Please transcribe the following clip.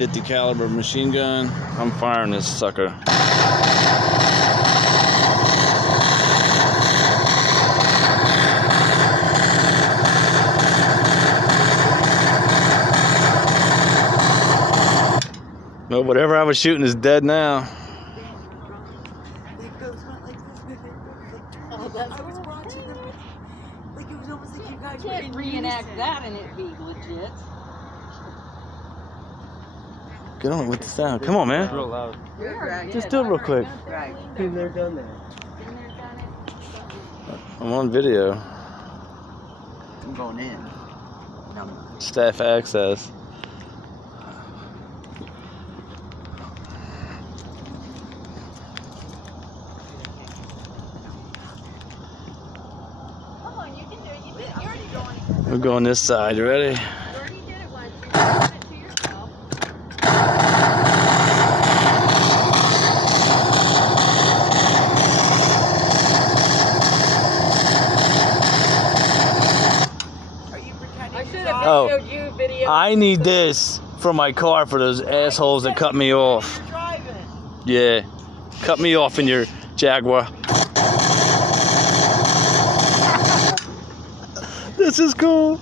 .50 caliber machine gun. I'm firing this sucker. Well, whatever I was shooting is dead now. Oh, that's I was watching them. Like it was almost like you guys You can't reenact that and it be legit. Get on with the sound. Come on, man. Real loud. Just do it real quick. Right. Been there, done that. I'm on video. I'm going in. Staff access. Come on, you can do it. You're already going. We're going this side. You ready? You already did it once. You're doing it to yourself. Are you pretending? I should have Oh. videoed you video. I need this for my car for those assholes that cut me off. You're driving. Yeah. Cut me off in your Jaguar. This is cool.